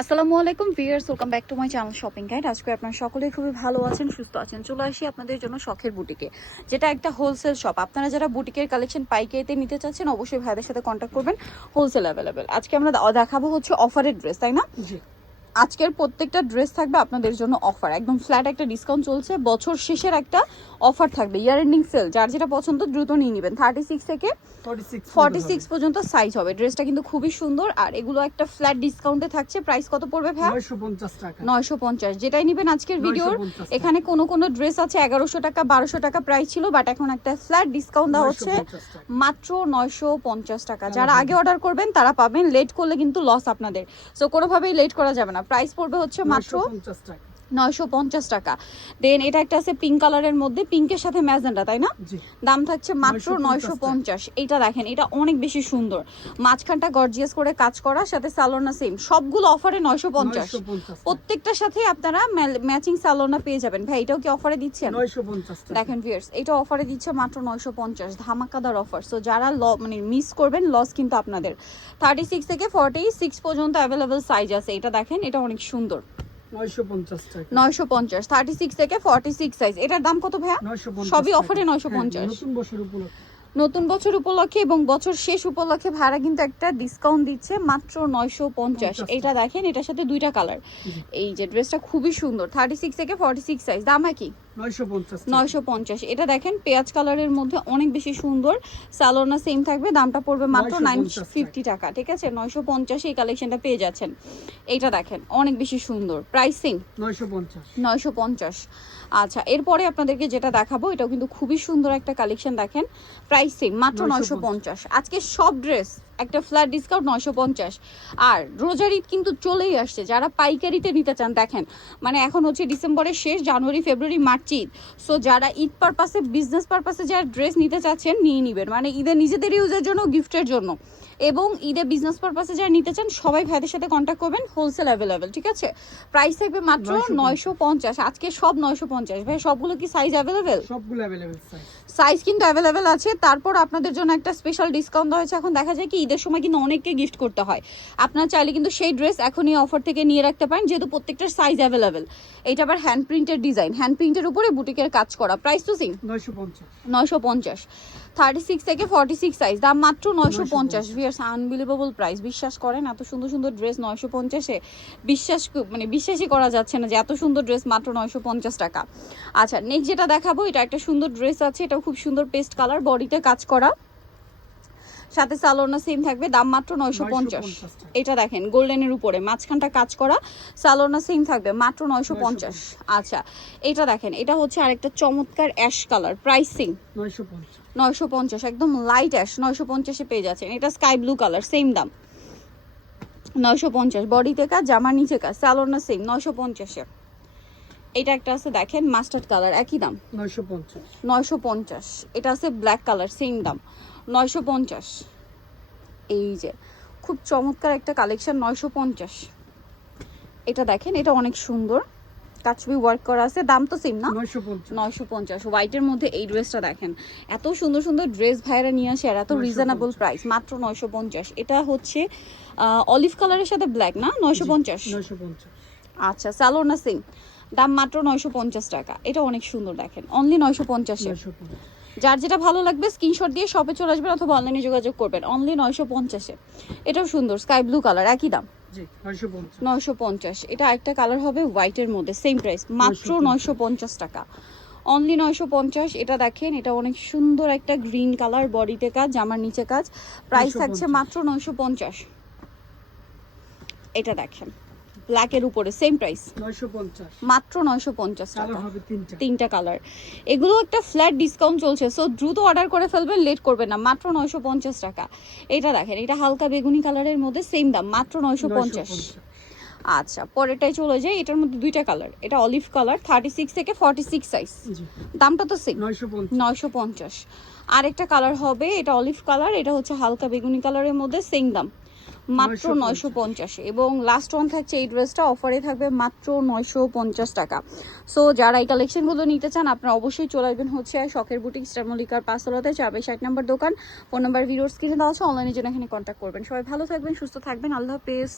আসসালামু আলাইকুম viewers, welcome back to my channel shopping guide. আজকে আপনারা সকলেই খুবই ভালো আছেন, সুস্থ আছেন। চলে আসি আপনাদের জন্য শখের বুটিকে, যেটা একটা হোলসেল শপ। আপনারা যারা বুটিকের কালেকশন পাইকারিতে নিতে চাচ্ছেন অবশ্যই ভাইদের সাথে কন্ট্যাক্ট করবেন, হোলসেল অ্যাভেলেবেল। আজকে আমরা দেখাবো হচ্ছে অফারের ড্রেস, তাই না? জি। আজকের প্রত্যেকটা ড্রেস থাকবে আপনাদের জন্য অফার, একদম ফ্ল্যাট একটা ডিসকাউন্ট চলছে, বছর শেষের একটা অফার থাকবে, ইয়ার এন্ডিং সেল। যার যেটা পছন্দ দ্রুত নিয়ে নেবেন। 36 থেকে 46 পর্যন্ত সাইজ হবে। ড্রেসটা কিন্তু খুবই সুন্দর, আর এগুলো একটা ফ্ল্যাট ডিসকাউন্টে থাকছে। প্রাইস কত পড়বে ভাই? 950 টাকা। 950, যেটাই নেবেন আজকের ভিডিওর। এখানে কোন ড্রেস আছে 1100 টাকা 1200 টাকা প্রাইস ছিল, বাট এখন একটা ফ্ল্যাট ডিসকাউন্ট দেওয়া হচ্ছে মাত্র 950 টাকা। যারা আগে অর্ডার করবেন তারা পাবেন, লেট করলে কিন্তু লস আপনাদের, সো কোনোভাবেই লেট করা যাবে না। প্রাইস পড়বে হচ্ছে মাত্র 950 টাকা। দেন এটা একটা আছে পিঙ্ক কালারের মধ্যে, পিঙ্কের সাথে ম্যাজেন্টা, তাই না? দাম থাকছে মাত্র 950। এইটা দেখেন, এটা অনেক বেশি সুন্দর, মাঝখানটা গর্জিয়াস করে কাজ করা, সাথে সালোনা সেম। সবগুলো অফারে 950। প্রত্যেকটার সাথে আপনারা ম্যাচিং সালোনা পেয়ে যাবেন। ভাই এটাও কি অফারে দিচ্ছেন? 950 দেখেন ভিউয়ার্স, এটা অফারে দিচ্ছে মাত্র 950, ধামাকাদার অফার। সো যারা মানে মিস করবেন, লস কিন্তু আপনাদের। 36 থেকে 46 পর্যন্ত অ্যাভেলেবল সাইজ আছে। এটা দেখেন, এটা অনেক সুন্দর। 950 টাকা। 950, 36 থেকে 46 সাইজ। এটার দাম কত ভাইয়া? সবই অফারে 950। নতুন বছর উপলক্ষে, নতুন বছর উপলক্ষে এবং বছর শেষ উপলক্ষে ভাড়া কিন্তু একটা ডিসকাউন্ট দিচ্ছে মাত্র 950। এটা দেখেন, এটার সাথে দুইটা কালার। এই যে ড্রেসটা খুবই সুন্দর, 36 থেকে 46 সাইজ। দাম কি? 950। এটা দেখেন পেঁয়াজ কালারের মধ্যে অনেক বেশি সুন্দর, সালোনা সেম থাকবে। দামটা পড়বে মাত্র 950 টাকা। ঠিক আছে, 950 এই কালেকশনটা পেয়ে যাচ্ছেন। এইটা দেখেন অনেক বেশি সুন্দর, প্রাইসিং 950। আচ্ছা, এরপরে আপনাদেরকে যেটা দেখাবো এটাও কিন্তু খুবই সুন্দর একটা কালেকশন। দেখেন প্রাইসিং মাত্র 950। আজকে সব ড্রেস একটা ফ্ল্যাট ডিসকাউন্ট 950। আর রোজার ঈদ কিন্তু চলেই আসছে, যারা পাইকারিতে নিতে চান দেখেন, মানে এখন হচ্ছে ডিসেম্বরের শেষ, জানুয়ারি ফেব্রুয়ারি মার্চ ঈদ। সো যারা ঈদ পারপাসে, বিজনেস পারপাসে যারা ড্রেস নিতে চাচ্ছেন নিয়ে নিবেন, মানে ঈদের নিজেদের ইউজের জন্য, গিফটের জন্য, এবং ঈদে বিজনেস পারপাসে যারা নিতে চান সবাই ভাইদের সাথে কন্ট্যাক্ট করবেন, হোলসেল অ্যাভেলেবেল। ঠিক আছে, প্রাইস থাকবে মাত্র 950। আজকে সব 950। ভাই সবগুলো কি সাইজ অ্যাভেলেবেল? সবগুলো অ্যাভেলেবেল সাইজ কিন্তু অ্যাভেলেবেল আছে। তারপর আপনাদের জন্য একটা স্পেশাল ডিসকাউন্ট দেওয়া হয়েছে। এখন দেখা যায় কি ঈদের সময় কিন্তু অনেককে গিফট করতে হয়, আপনারা চাইলে কিন্তু সেই ড্রেস এখনই অফার থেকে নিয়ে রাখতে পারেন, যেহেতু প্রত্যেকটার সাইজ অ্যাভেলেবেল। এইটা আবার হ্যান্ড প্রিন্টের ডিজাইন, হ্যান্ড প্রিন্টের উপরে বুটিকের কাজ করা। প্রাইস তো সিং 950। 36 থেকে 46 সাইজ, দাম মাত্র 950। ভিউয়ার্স আনবিলিভেবল প্রাইস, বিশ্বাস করেন এত সুন্দর সুন্দর ড্রেস 950-এ বিশ্বাসই করা যাচ্ছে না যে এত সুন্দর ড্রেস মাত্র 950 টাকা। আচ্ছা, নেক্সট যেটা দেখাবো, এটা একটা সুন্দর ড্রেস আছে, এটাও খুব সুন্দর পেস্ট কালার, বডিতে কাজ করা, সাথে সালোনা সেম থাকবে। দাম মাত্র 950। এটা দেখেন গোল্ডেনের উপরে মাঝখানটা কাজ করা, সালোনা সেম থাকবে মাত্র 950। আচ্ছা, এটা দেখেন, এটা হচ্ছে আরেকটা চমৎকার অ্যাশ কালার। প্রাইসিং 950, একদম লাইট অ্যাশ। 950-এ পেয়ে যাচ্ছেন। এটা স্কাই ব্লু কালার, সেম দাম 950। বডিতে কাজ, জামার নিচে কাজ, সালোনা সেম 950-এ। এটা একটা আছে দেখেন মাস্টার্ড কালার, একই দাম 950। এটা আছে ব্ল্যাক কালার, সেম দাম 950। এই যে খুব চমৎকার একটা কালেকশন, 950। এটা দেখেন, এটা অনেক সুন্দর, কাচবি ওয়ার্ক করা আছে। দাম তো সেম না? 950। হোয়াইটের মধ্যে এই ড্রেসটা দেখেন, এত সুন্দর সুন্দর ড্রেস ভাইরা নিয়ে আসে, আর এত রিজনেবল প্রাইস, মাত্র 950। এটা হচ্ছে অলিভ কালারের সাথে ব্ল্যাক, না? 950। আচ্ছা, সালোনা সেম, দাম মাত্র 950 টাকা। এটা অনেক সুন্দর, দেখেন অনলি 950-এ। যার যেটা ভালো লাগবে স্ক্রিনশট দিয়ে শপে চলে আসবেন অথবা অনলাইনে যোগাযোগ করবেন, অনলি 950-এ। এটাও সুন্দর, স্কাই ব্লু কালার, একই দাম 950। এটা একটা কালার হবে হোয়াইটের মধ্যে, সেম প্রাইস মাত্র 950 টাকা, অনলি 950। এটা দেখেন, এটা অনেক সুন্দর একটা গ্রিন কালার, বডিতে কাজ, জামার নিচে কাজ, প্রাইস থাকছে মাত্র 950। এটা দেখেন ব্ল্যাকের উপরে, সেম প্রাইস 950, মাত্র 950 টাকা। হবে তিনটা কালার, এগুলো একটা ফ্ল্যাট ডিসকাউন্ট চলছে, সো দ্রুত অর্ডার করে ফেলবেন, লেট করবেন না, মাত্র 950 টাকা। এটা দেখেন, এটা হালকা বেগুনি কালারের মধ্যে, সেম দাম মাত্র 950। আচ্ছা, পরেরটাই চলে যায়। এটার মধ্যে দুইটা কালার, এটা অলিভ কালার, 36 থেকে 46 সাইজ, দামটা তো সেম 950। আরেকটা কালার হবে, এটা অলিভ কালার, এটা হচ্ছে হালকা বেগুনি কালারের মধ্যে, সেম দাম মাত্র 950। এবং লাস্ট ওয়ান থাকছে এই ড্রেসটা, অফারে থাকবে মাত্র 950 টাকা। সো যারা এই কালেকশনগুলো নিতে চান আপনারা অবশ্যই চলে আসবেন হচ্ছে শখের বুটিক, স্টার মল্লিকার 5তলাতে, 4/60 নম্বর দোকান। ফোন নাম্বার ভিডিওর স্ক্রিনে দেওয়া আছে, অনলাইনের জন্য এখানে কন্ট্যাক্ট করবেন। সবাই ভালো থাকবেন, সুস্থ থাকবেন, আল্লাহ হাফেজ।